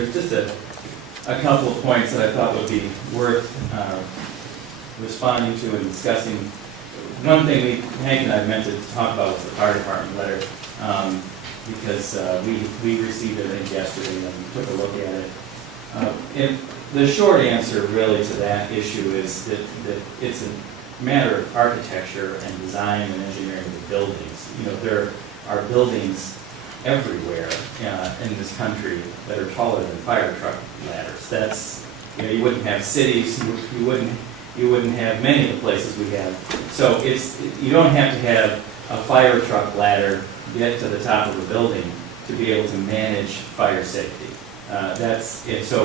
there's just a couple of points that I thought would be worth responding to and discussing. One thing Hank and I meant to talk about was the fire department letter, because we received it, I think, yesterday and took a look at it. The short answer really to that issue is that it's a matter of architecture and design and engineering of the buildings. You know, there are buildings everywhere in this country that are taller than fire truck ladders. That's, you know, you wouldn't have cities, you wouldn't have many of the places we have. So you don't have to have a fire truck ladder get to the top of a building to be able to manage fire safety. That's it. So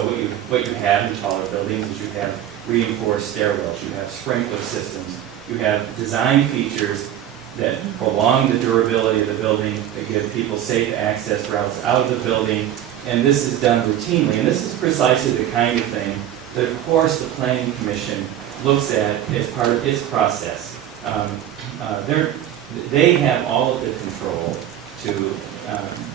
what you have in taller buildings is you have reinforced stairwells, you have sprinkler systems, you have design features that prolong the durability of the building, that give people safe access routes out of the building, and this is done routinely. And this is precisely the kind of thing that, of course, the Planning Commission looks at as part of its process. They have all of the control to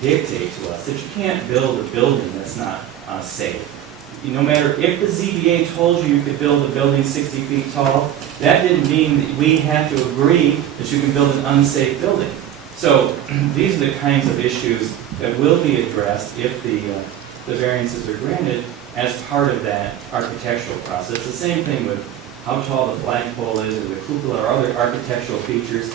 dictate to us that you can't build a building that's not safe. No matter if the ZBA told you could build a building 60 feet tall, that didn't mean that we have to agree that you can build an unsafe building. So these are the kinds of issues that will be addressed if the variances are granted as part of that architectural process. The same thing with how tall the flagpole is, or the cupola, or other architectural features.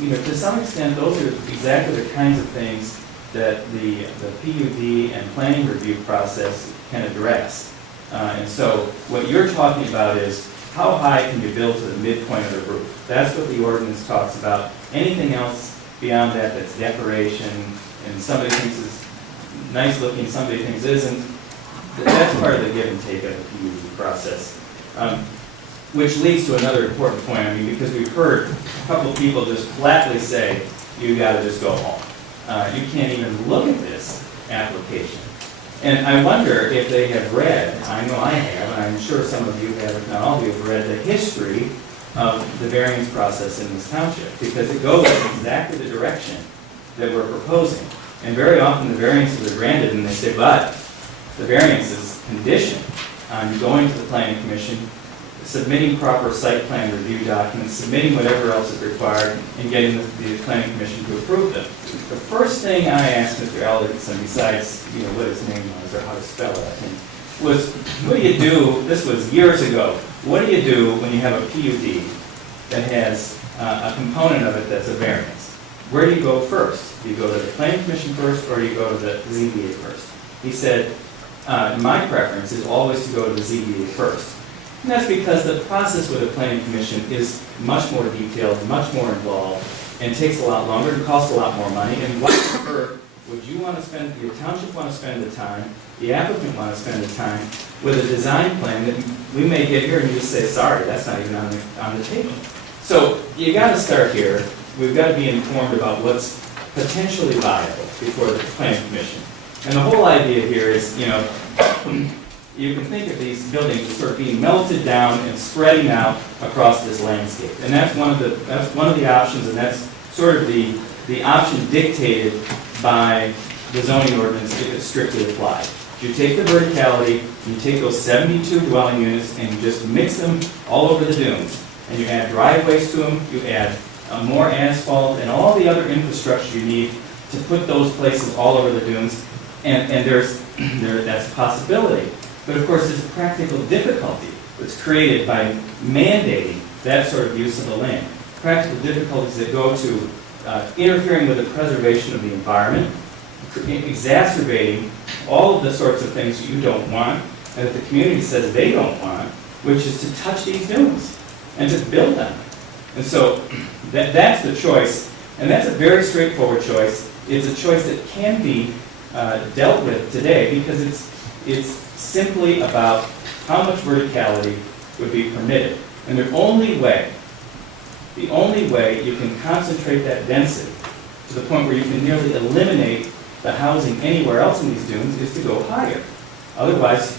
You know, to some extent, those are exactly the kinds of things that the PUD and planning review process can address. And so what you're talking about is how high can you build to the midpoint of the roof? That's what the ordinance talks about. Anything else beyond that that's decoration and somebody thinks is nice looking, somebody thinks isn't, that's part of the give and take of the PUD process. Which leads to another important point. I mean, because we've heard a couple of people just flatly say, you got to just go home. You can't even look at this application. And I wonder if they have read, I know I have, and I'm sure some of you have, if not all of you have read the history of the variance process in this township, because it goes in exactly the direction that we're proposing. And very often the variances are granted and they say, but the variance is conditioned on going to the Planning Commission, submitting proper site plan review documents, submitting whatever else is required, and getting the Planning Commission to approve them. The first thing I asked Mr. Ellickson, besides, you know, what his name was or how to spell it, I think, was, what do you do, this was years ago, what do you do when you have a PUD that has a component of it that's a variance? Where do you go first? Do you go to the Planning Commission first, or do you go to the ZBA first? He said, my preference is always to go to the ZBA first. And that's because the process with the Planning Commission is much more detailed, much more involved, and takes a lot longer and costs a lot more money. And what on earth would you want to spend, your township want to spend the time, the applicant want to spend the time with a design plan that we may get here and you just say, sorry, that's not even on the table. So you got to start here. We've got to be informed about what's potentially viable before the Planning Commission. And the whole idea here is, you know, you can think of these buildings as sort of being melted down and spreading out across this landscape. And that's one of the options, and that's sort of the option dictated by the zoning ordinance if it's strictly applied. You take the verticality, you take those 72 dwelling units, and you just mix them all over the dunes. And you add driveways to them, you add more asphalt, and all the other infrastructure you need to put those places all over the dunes. And that's a possibility. But of course, there's a practical difficulty that's created by mandating that sort of use of the land. Practical difficulties that go to interfering with the preservation of the environment, exacerbating all of the sorts of things you don't want, and that the community says they don't want, which is to touch these dunes and to build on them. And so that's the choice, and that's a very straightforward choice. It's a choice that can be dealt with today because it's simply about how much verticality would be permitted. And the only way you can concentrate that density to the point where you can nearly eliminate the housing anywhere else in these dunes is to go higher. Otherwise,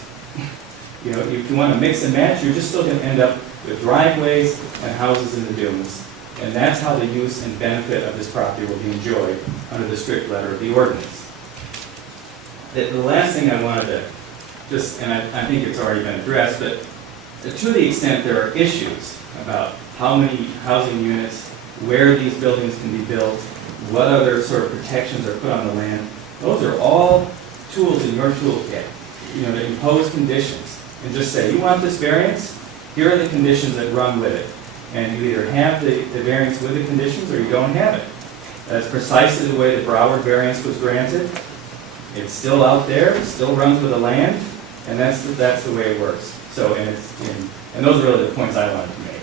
you know, if you want to mix and match, you're just still going to end up with driveways and houses in the dunes. And that's how the use and benefit of this property will be enjoyed under the strict letter of the ordinance. The last thing I wanted to just, and I think it's already been addressed, but to the extent there are issues about how many housing units, where these buildings can be built, what other sort of protections are put on the land, those are all tools in your toolkit, to impose conditions. And just say, you want this variance? Here are the conditions that run with it. And you either have the variance with the conditions or you don't have it. That's precisely the way the Broward variance was granted. It's still out there, it still runs with the land, and that's the way it works. So, and those are really the points I wanted to make.